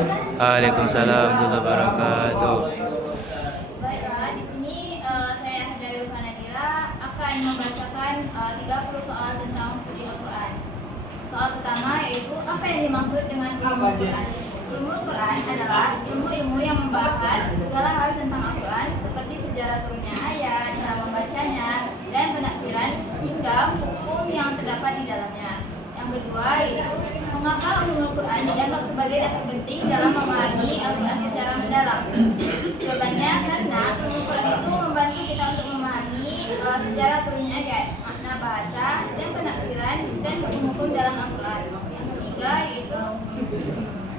Waalaikumsalam warahmatullahi wabarakatuh. Baiklah, di sini saya Hadayul Fanadira akan membacakan 30 soal tentang studi Al-Quran. Soal pertama yaitu apa yang dimaksud dengan ilmu Al-Quran? Ilmu Al-Quran adalah ilmu-ilmu yang membahas segala hal tentang Al-Quran seperti sejarah turunnya ayat, cara membacanya, dan penafsiran hingga hukum yang terdapat di dalamnya. Yang kedua yaitu mengapa ulumul Quran dianggap sebagai dasar penting dalam memahami Al-Quran secara mendalam? Jawabannya karena ulumul Quran itu membantu kita untuk memahami sejarah turunnya ayat, makna bahasa, dan penafsiran dan hukum-hukum dalam Al-Quran. Yang ketiga yaitu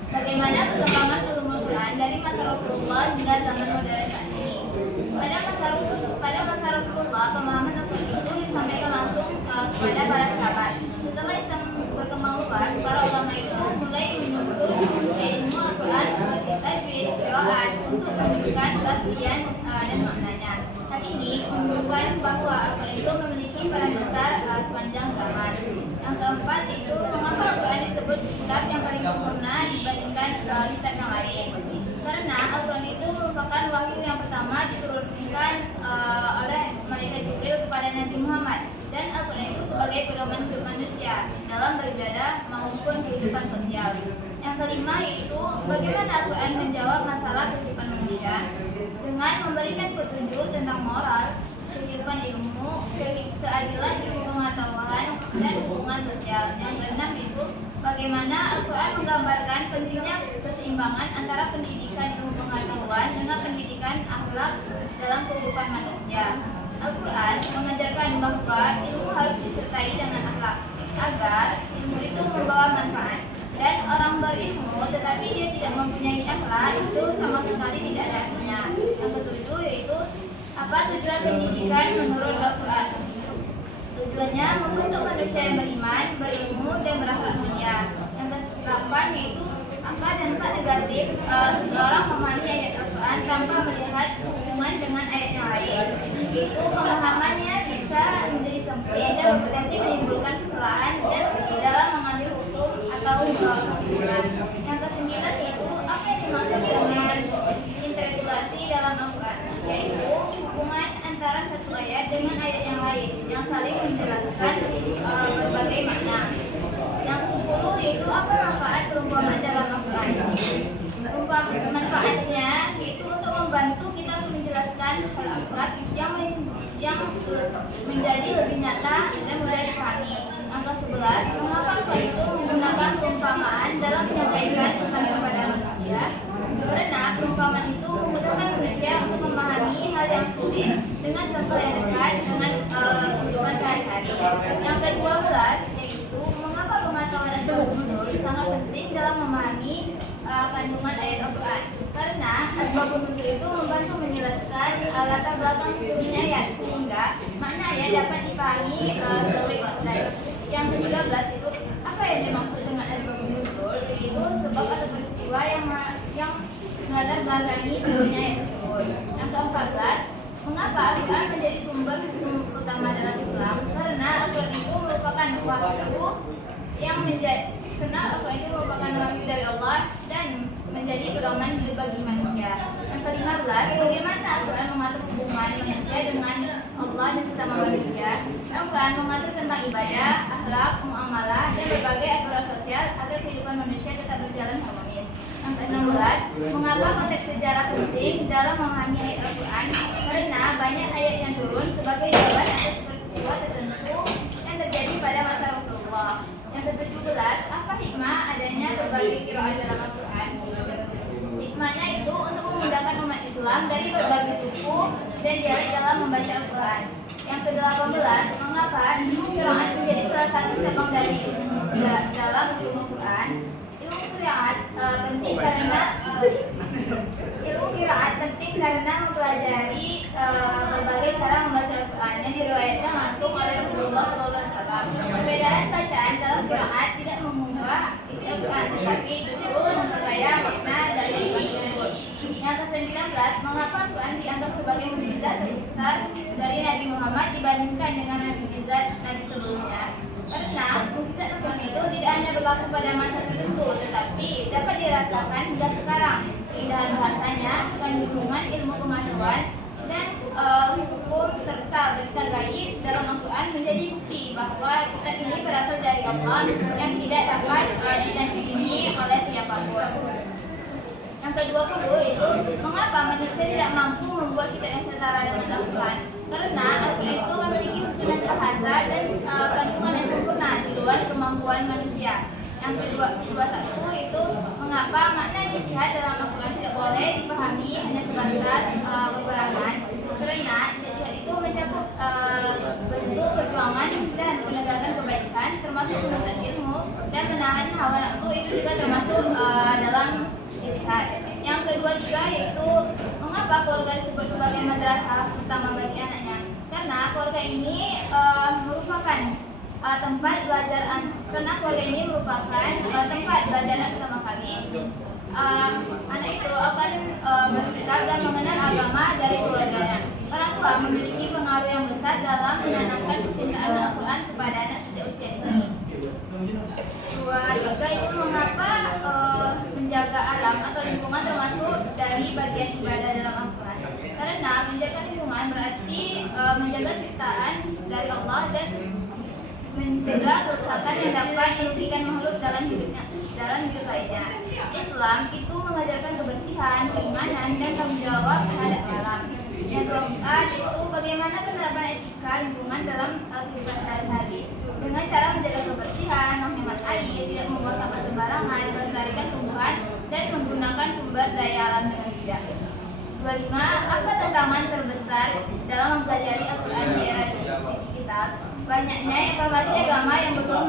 bagaimana perkembangan ulumul Quran dari masa Rasulullah hingga zaman modern saat ini. Pada masa Rasulullah, pemahaman Al-Quran itu disampaikan langsung kepada para sahabat. Setelah Islam berkembang luas, para ulama itu mulai menyusun ilmu Al-Quran sebagai tajwid, qiraat untuk menunjukkan keaslian dan maknanya. Hal ini menunjukkan bahwa Al-Quran itu memiliki peran besar sepanjang zaman. Yang keempat itu mengapa Al-Quran disebut kitab yang paling sempurna dibandingkan kitab yang lain? Karena Al-Quran itu merupakan wahyu yang pertama diturunkan oleh malaikat Jibril kepada Nabi Muhammad, dan Al-Quran itu sebagai pedoman hidup manusia dalam beribadah maupun kehidupan sosial. Yang kelima yaitu bagaimana Al-Quran menjawab masalah kehidupan manusia dengan memberikan petunjuk tentang moral, kehidupan ilmu, keadilan ilmu pengetahuan, dan hubungan sosial. Yang keenam itu bagaimana Al-Quran menggambarkan pentingnya keseimbangan antara pendidikan ilmu pengetahuan dengan pendidikan akhlak dalam kehidupan manusia. Al-Quran mengajarkan bahwa ilmu harus disertai dengan akhlak agar ilmu itu membawa manfaat, dan orang berilmu tetapi dia tidak mempunyai akhlak itu sama sekali tidak ada artinya. Yang ketujuh yaitu apa tujuan pendidikan menurut Al-Quran? Tujuannya membentuk manusia yang beriman, berilmu, dan berakhlak mulia. Yang ke-8 yaitu apa dampak negatif seseorang memahami ayat Al-Quran tanpa melihat hubungan dengan ayat yang lain, yaitu pemahamannya bisa menjadi sempit dan berpotensi menimbulkan kesalahan dan dalam mengambil hukum atau kesimpulan. Yang ke-9 yaitu apa yang dimaksud dengan interpolasi dalam Al-Quran, yaitu hubungan antara satu ayat dengan ayat yang lain yang saling menjelaskan berbagai makna. Yang ke-10 yaitu apa manfaat perumpamaan dalam Al-Quran. Manfaatnya yaitu untuk membantu kita untuk menjelaskan hal abstrak yang menjadi lebih nyata dan mudah dipahami. Yang ke-11 mengapa Al-Quran itu menggunakan perumpamaan dalam menyampaikan pesan kepada manusia? Karena perumpamaan itu memudahkan manusia untuk memahami hal yang sulit dengan contoh yang dekat dengan kehidupan sehari-hari. Yang ke-12 yaitu mengapa pengetahuan asbab nuzul sangat penting dalam memahami kandungan ayat Al-Quran. Karena asbab nuzul itu membantu menjelaskan latar belakang turunnya ayat sehingga makna ayat dapat dipahami sesuai konteks. Yang ke-13 itu apa yang dimaksud dengan asbab nuzul, yaitu sebab atau peristiwa yang melatar belakangi turunnya ayat tersebut. Yang ke-14 mengapa Al-Quran menjadi sumber hukum utama dalam Islam? Karena Al-Quran itu merupakan wahyu yang Al-Quran itu merupakan wahyu dari Allah dan menjadi pedoman hidup bagi manusia. Yang ke-15 bagaimana Al-Quran mengatur hubungan manusia dengan Allah dan sesama manusia. Al-Quran mengatur tentang ibadah, akhlak, muamalah, dan berbagai aturan sosial agar kehidupan manusia tetap berjalan harmonis. Yang ke-16 mengapa konteks sejarah penting dalam memahami ayat Al-Quran? Karena banyak ayat yang turun sebagai jawaban atas peristiwa tertentu yang terjadi pada masa Rasulullah. Yang ke-17 apa hikmah adanya berbagai qiraat dalam Al-Quran? Hikmahnya itu untuk memudahkan umat Islam dari berbagai suku dan dialek dalam membaca Al-Quran. Yang ke-18 mengapa ilmu qiraat menjadi salah satu cabang dari dalam ilmu Quran? Ilmu qiraat penting karena mempelajari berbagai cara membaca Al-Quran yang diriwayatkan langsung oleh Rasulullah SAW. Perbedaan bacaan dalam qiraat tidak mengubah isi Al-Quran, tetapi justru memperkaya makna dari Al-Quran tersebut. Yang ke-19 mengapa Al-Quran dianggap sebagai mukjizat terbesar dari Nabi Muhammad dibandingkan dengan mukjizat Nabi sebelumnya? Karena mukjizat Al-Quran itu tidak hanya berlaku pada masa tertentu, tetapi dapat dirasakan hingga sekarang. Keindahan bahasanya, kandungan ilmu pengetahuan, dan hukum serta berita gaib dalam Al-Quran menjadi bukti bahwa kitab ini berasal dari Allah yang tidak dapat ditandingi oleh siapapun. Yang ke-20 itu mengapa manusia tidak mampu membuat kitab yang setara dengan Al-Quran? Karena Al-Quran itu memiliki susunan bahasa dan kandungan yang sempurna di luar kemampuan manusia. Yang ke-21 itu mengapa makna ijtihad dalam Al-Quran tidak boleh dipahami hanya sebatas peperangan, karena ijtihad itu mencakup bentuk perjuangan dan penegakan kebaikan, termasuk menuntut ilmu dan menahan hawa nafsu, itu juga termasuk dalam ijtihad. Yang ke-23 yaitu mengapa keluarga disebut sebagai madrasah utama bagi anaknya? Karena keluarga ini merupakan tempat belajar anak pertama kali. Anak itu akan bersikap dan mengenal agama dari keluarganya. Orang tua memiliki pengaruh yang besar dalam menanamkan kecintaan Al-Quran kepada anak sejak usia dini. Juga itu mengapa menjaga alam atau lingkungan termasuk dari bagian ibadah dalam Al-Quran. Karena menjaga lingkungan berarti menjaga ciptaan dari Allah dan mencegah kerusakan yang dapat merugikan makhluk dalam hidup lainnya. Islam itu mengajarkan kebersihan, keimanan, dan tanggung jawab terhadap alam. Yang keempat itu bagaimana penerapan etika lingkungan dalam kehidupan sehari-hari dengan cara menjaga kebersihan, menghemat air, tidak membuang sampah sembarangan, melestarikan tumbuhan, dan menggunakan sumber daya alam dengan bijak. 25. Apa tantangan terbesar dalam mempelajari Al-Quran di era diskusi digital? Banyaknya informasi agama yang belum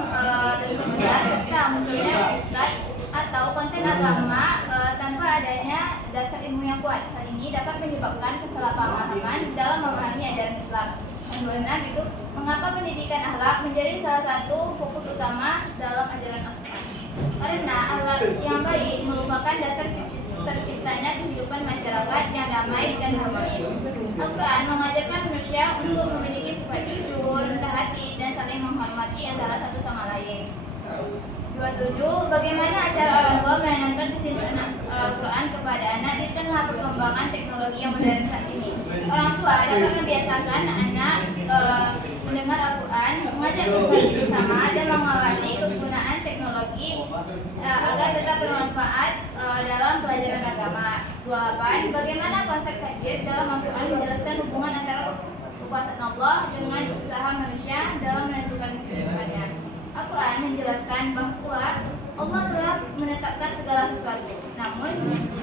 tentu benar, serta munculnya ustaz atau konten agama tanpa adanya dasar ilmu yang kuat. Hal ini dapat menyebabkan kesalahpahaman dalam memahami ajaran Islam. Yang ke-6 itu mengapa pendidikan akhlak menjadi salah satu fokus utama dalam ajaran Al-Quran? Karena akhlak yang baik merupakan dasar terciptanya kehidupan masyarakat yang damai dan harmonis. Al-Quran mengajarkan manusia untuk memiliki sifat jujur, rendah hati, dan saling menghormati antara satu sama lain. 27. Bagaimana cara orang tua menanamkan kecintaan Al-Quran kepada anak di tengah perkembangan teknologi yang modern saat ini? Orang tua dapat membiasakan anak mendengar Al-Quran, mengajak berbagi bersama, dan mengawasi kegunaan teknologi agar tetap bermanfaat dalam pelajaran agama. 28. Bagaimana konsep takdir dalam Al-Quran menjelaskan hubungan antara kekuasaan Allah dengan usaha manusia dalam menentukan masa depannya? Al-Quran menjelaskan bahwa Allah telah menetapkan segala sesuatu, namun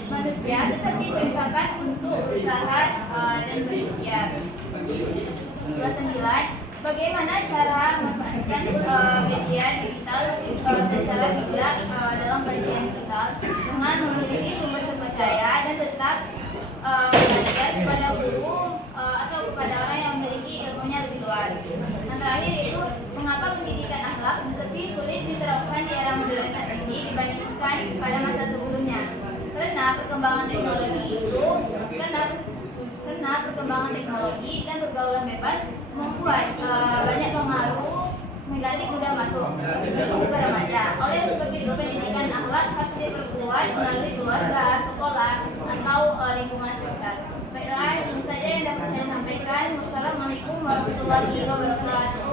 manusia tetap diperintahkan untuk berusaha dan berikhtiar. 29. Bagaimana cara memanfaatkan media digital secara bijak dalam kajian digital dengan memiliki sumber terpercaya dan tetap belajar kepada guru atau kepada orang yang memiliki ilmunya lebih luas. Yang terakhir itu mengapa pendidikan akhlak lebih sulit diterapkan di era modern saat ini dibandingkan pada masa sebelumnya? Karena perkembangan teknologi dan pergaulan bebas membuat banyak pengaruh negatif mudah masuk ke kehidupan remaja. Oleh sebab itu pendidikan akhlak harus diperkuat melalui keluarga, sekolah, atau lingkungan sekitar. Baiklah, ini saja yang dapat saya sampaikan. Wassalamualaikum warahmatullahi wabarakatuh.